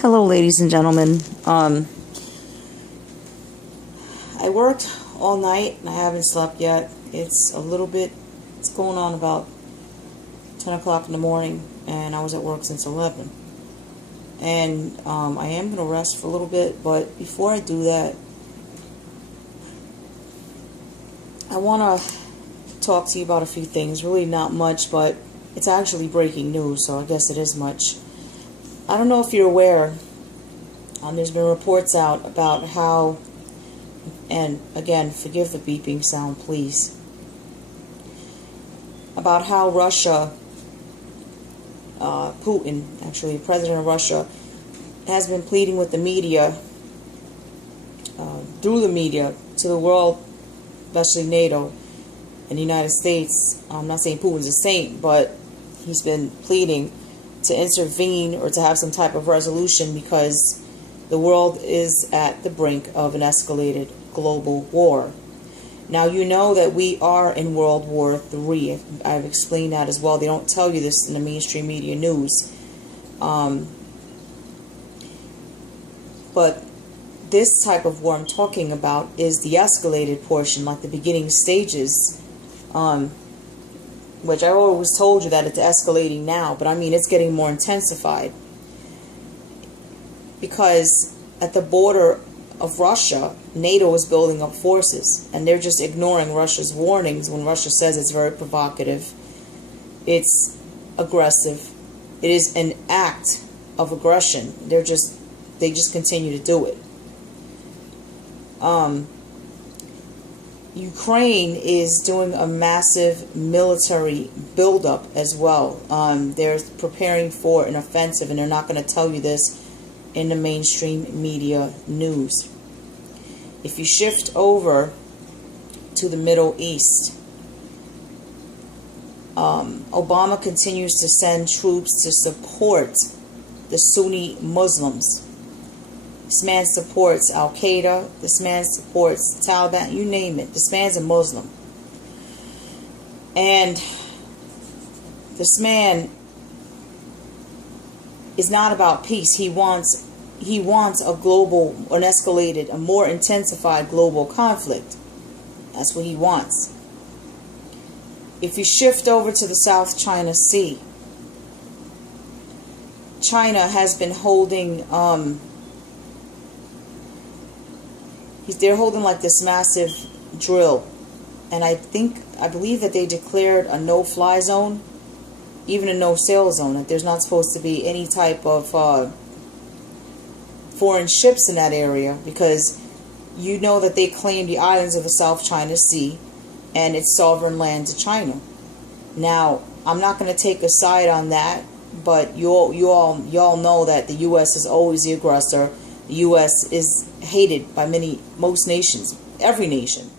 Hello, ladies and gentlemen. I worked all night and I haven't slept yet. It's going on about 10 o'clock in the morning, and I was at work since 11. And I am going to rest for a little bit, but before I do that, I want to talk to you about a few things. Really not much, but it's actually breaking news, so I guess it is much. I don't know if you're aware, there's been reports out about how, and again, forgive the beeping sound, please, about how Russia, Putin, actually, the president of Russia, has been pleading with the media, through the media, to the world, especially NATO and the United States. I'm not saying Putin's a saint, but he's been pleading to intervene or to have some type of resolution because the world is at the brink of an escalated global war. Now, you know that we are in World War III. I've explained that as well. They don't tell you this in the mainstream media news. But this type of war I'm talking about is the escalated portion, like the beginning stages, which I always told you that it's escalating now, but I mean it's getting more intensified. Because at the border of Russia, NATO is building up forces, and they're just ignoring Russia's warnings when Russia says it's very provocative, it's aggressive, it is an act of aggression. They just continue to do it. Ukraine is doing a massive military buildup as well. They're preparing for an offensive, and they're not going to tell you this in the mainstream media news. If you shift over to the Middle East, Obama continues to send troops to support the Sunni Muslims. This man supports Al-Qaeda. This man supports Taliban. You name it. This man's a Muslim. And this man is not about peace. He wants a global, an escalated, a more intensified global conflict. That's what he wants. If you shift over to the South China Sea, China has been holding, they're holding like this massive drill. And I believe that they declared a no-fly zone, even a no-sail zone, that there's not supposed to be any type of foreign ships in that area, because you know that they claim the islands of the South China Sea and it's sovereign land to China. Now, I'm not going to take a side on that, but you all know that the U.S. is always the aggressor. The U.S. is hated by most nations, every nation.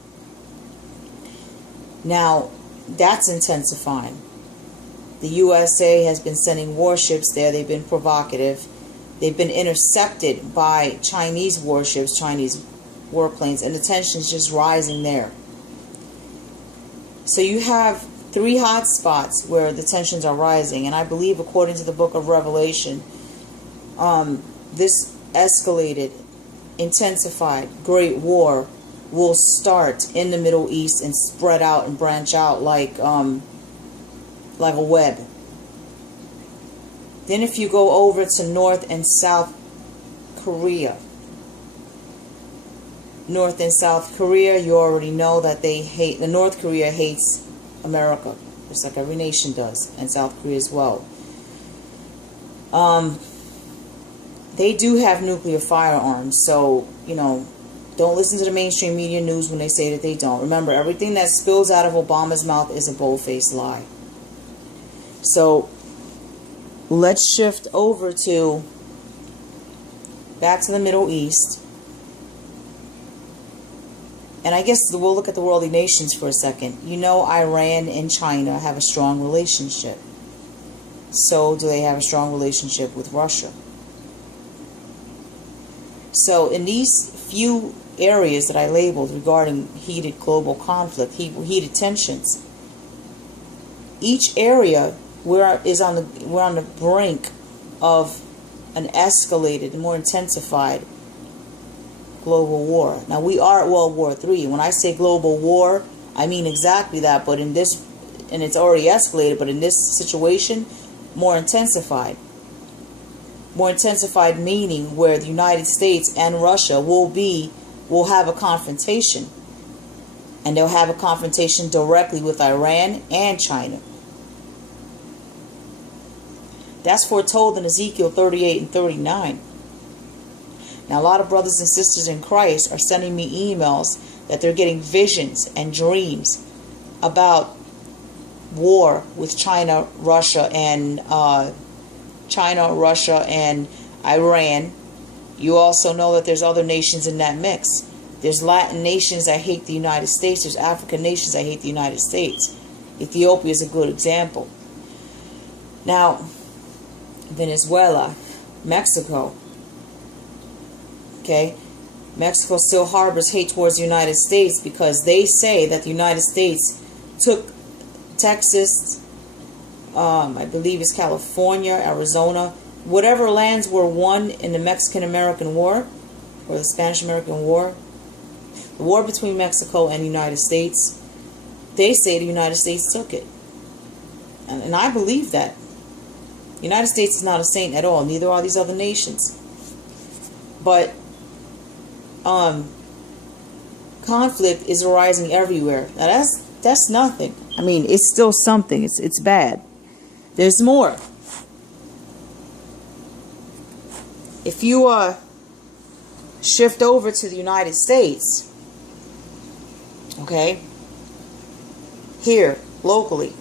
Now, that's intensifying. The USA has been sending warships there. They've been provocative. They've been intercepted by Chinese warships, Chinese warplanes, and the tension's just rising there. So you have 3 hot spots where the tensions are rising, and I believe, according to the book of Revelation, this escalated, intensified great war will start in the Middle East and spread out and branch out like a web. Then if you go over to North and South Korea, North and South Korea, you already know that North Korea hates America, just like every nation does, and South Korea as well. They do have nuclear firearms, so, don't listen to the mainstream media news when they say that they don't. Remember, everything that spills out of Obama's mouth is a bold-faced lie. So, let's shift over back to the Middle East. And I guess we'll look at the worldly nations for a second. You know, Iran and China have a strong relationship. So do they have a strong relationship with Russia? So in these few areas that I labeled regarding heated global conflict, heated tensions, each area we're on the brink of an escalated, more intensified global war. Now, we are at World War III. When I say global war, I mean exactly that, but in this, and it's already escalated, but in this situation, more intensified. More intensified meaning where the United States and Russia will have a confrontation. And they'll have a confrontation directly with Iran and China. That's foretold in Ezekiel 38 and 39. Now, a lot of brothers and sisters in Christ are sending me emails that they're getting visions and dreams about war with China, Russia, and Iran. You also know that there's other nations in that mix. There's Latin nations that hate the United States. There's African nations that hate the United States. Ethiopia is a good example. Now, Venezuela, Mexico. Okay, Mexico still harbors hate towards the United States because they say that the United States took Texas, I believe it's California, Arizona, whatever lands were won in the Mexican-American War or the Spanish-American War, the war between Mexico and the United States. They say the United States took it, and I believe that. The United States is not a saint at all. Neither are these other nations. But conflict is arising everywhere. Now that's nothing. I mean, it's still something. It's bad. There's more. If you shift over to the United States, okay, here locally,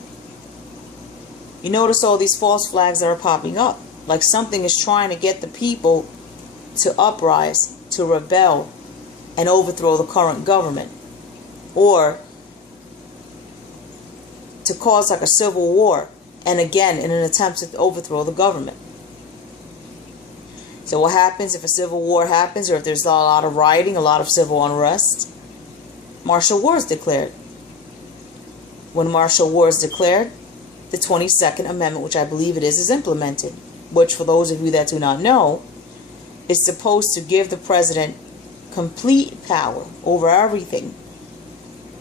you notice all these false flags that are popping up. Like something is trying to get the people to uprise, to rebel, and overthrow the current government. Or to cause like a civil war. And again, in an attempt to overthrow the government. So what happens if a civil war happens, or if there's a lot of rioting, a lot of civil unrest? Martial war is declared. When martial war is declared, the 22nd Amendment, which I believe it is implemented. Which, for those of you that do not know, is supposed to give the president complete power over everything.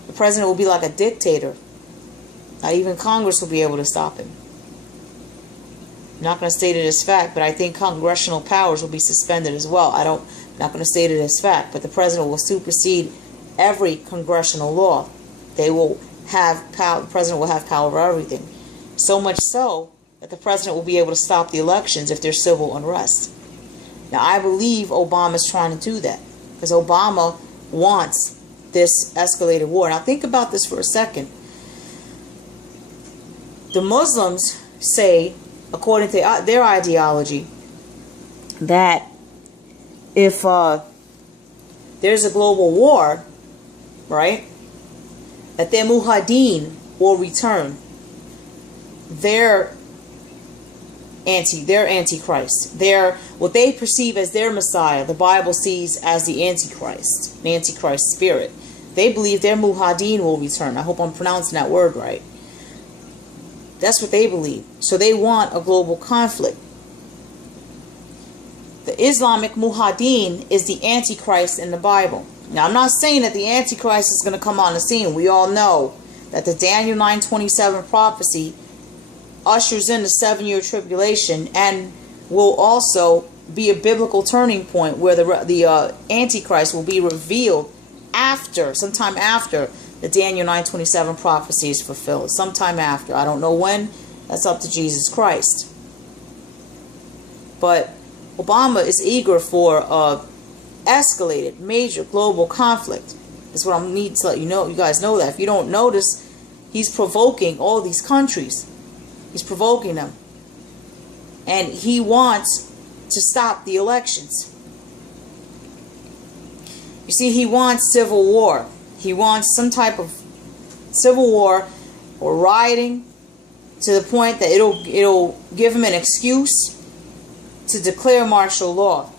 The president will be like a dictator. Not even Congress will be able to stop him. I'm not going to state it as fact, but I think congressional powers will be suspended as well. I'm not going to state it as fact, but the president will supersede every congressional law. They will have power. The president will have power over everything. So much so that the president will be able to stop the elections if there's civil unrest. Now, I believe Obama is trying to do that because Obama wants this escalated war. Now, think about this for a second. The Muslims say, according to their ideology, that if there's a global war, right, that their muhadin will return. They're antichrist. They're what they perceive as their Messiah. The Bible sees as the antichrist spirit. They believe their muhadin will return. I hope I'm pronouncing that word right. That's what they believe. So they want a global conflict. The Islamic muhadin is the antichrist in the Bible. Now, I'm not saying that the antichrist is going to come on the scene. We all know that the Daniel 9:27 prophecy ushers in the 7-year tribulation and will also be a biblical turning point where the Antichrist will be revealed sometime after the Daniel 9:27 prophecy is fulfilled. Sometime after. I don't know when. That's up to Jesus Christ. But Obama is eager for escalated major global conflict. That's what I need to let you know. You guys know that. If you don't notice, he's provoking all these countries. He's provoking them. And he wants to stop the elections. You see, he wants civil war. He wants some type of civil war or rioting to the point that it'll give him an excuse to declare martial law.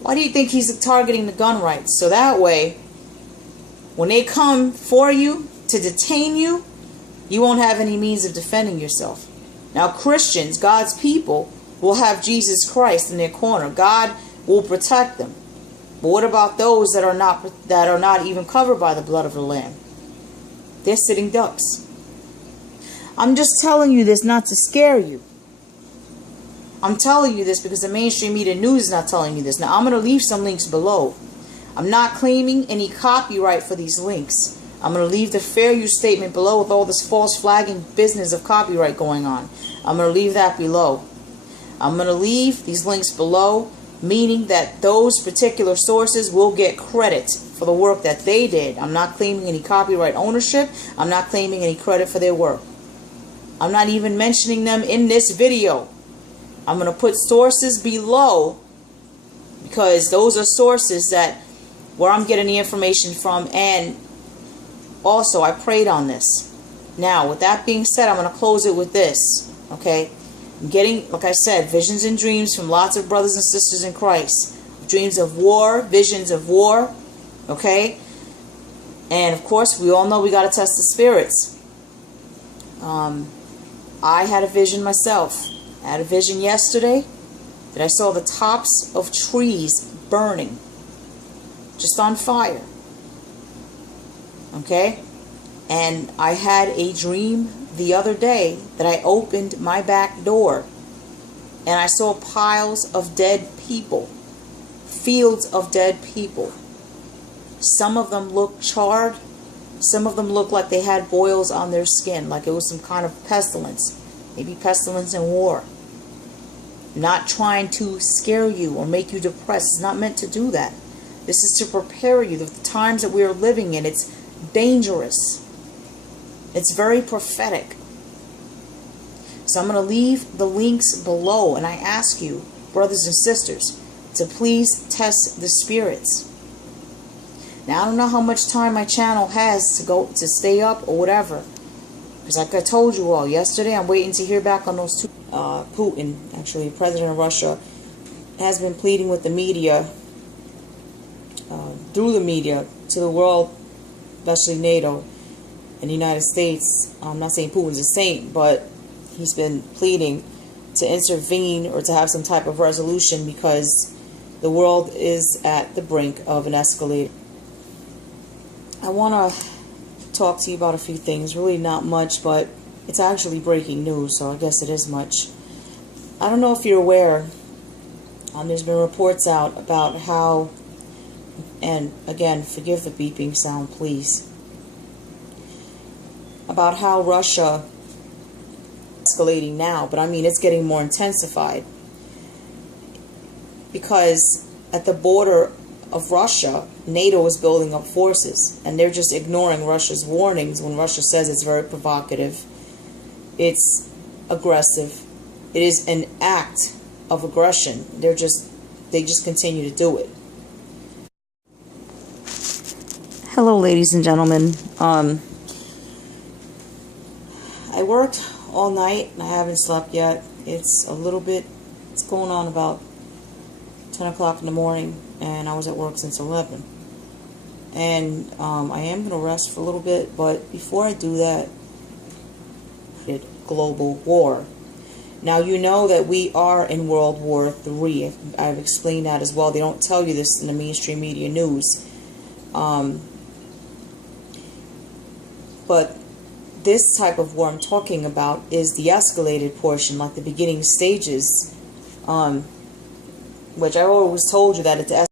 Why do you think he's targeting the gun rights? So that way, when they come for you to detain you, you won't have any means of defending yourself. Now, Christians, God's people, will have Jesus Christ in their corner. God will protect them. But what about those that are not even covered by the blood of the Lamb? They're sitting ducks. I'm just telling you this not to scare you. I'm telling you this because the mainstream media news is not telling you this. Now, I'm going to leave some links below. I'm not claiming any copyright for these links. I'm going to leave the fair use statement below with all this false flagging business of copyright going on. I'm going to leave that below. I'm going to leave these links below, meaning that those particular sources will get credit for the work that they did. I'm not claiming any copyright ownership. I'm not claiming any credit for their work. I'm not even mentioning them in this video. I'm going to put sources below because those are sources that where I'm getting the information from, and also I prayed on this. Now, with that being said, I'm going to close it with this. Okay, I'm getting, like I said, visions and dreams from lots of brothers and sisters in Christ. Dreams of war, visions of war. Okay, and of course we all know we got to test the spirits. I had a vision myself. I had a vision yesterday that I saw the tops of trees burning, just on fire. Okay? And I had a dream the other day that I opened my back door and I saw piles of dead people, fields of dead people. Some of them looked charred. Some of them looked like they had boils on their skin, like it was some kind of pestilence. Maybe pestilence and war. Not trying to scare you or make you depressed. It's not meant to do that. This is to prepare you. The times that we are living in, it's dangerous. It's very prophetic. So I'm going to leave the links below, and I ask you, brothers and sisters, to please test the spirits. Now, I don't know how much time my channel has to stay up or whatever. Because like I told you all yesterday, I'm waiting to hear back on those two. Putin, actually, President of Russia, has been pleading with the media, through the media, to the world, especially NATO and the United States. I'm not saying Putin's a saint, but he's been pleading to intervene or to have some type of resolution because the world is at the brink of an escalation. I want to talk to you about a few things. Really not much, but it's actually breaking news, so I guess it is much. I don't know if you're aware, there's been reports out about how, and again, forgive the beeping sound, please, about how Russia is escalating now, but I mean it's getting more intensified because at the border of Russia, NATO is building up forces, and they're just ignoring Russia's warnings when Russia says it's very provocative, it's aggressive, it is an act of aggression. They just continue to do it. Hello, ladies and gentlemen. I worked all night and I haven't slept yet. It's going on about 10 o'clock in the morning, and I was at work since 11. And I am going to rest for a little bit, but before I do that, global war. Now, you know that we are in World War III. I've explained that as well. They don't tell you this in the mainstream media news. But this type of war I'm talking about is the escalated portion, like the beginning stages, which I always told you that it's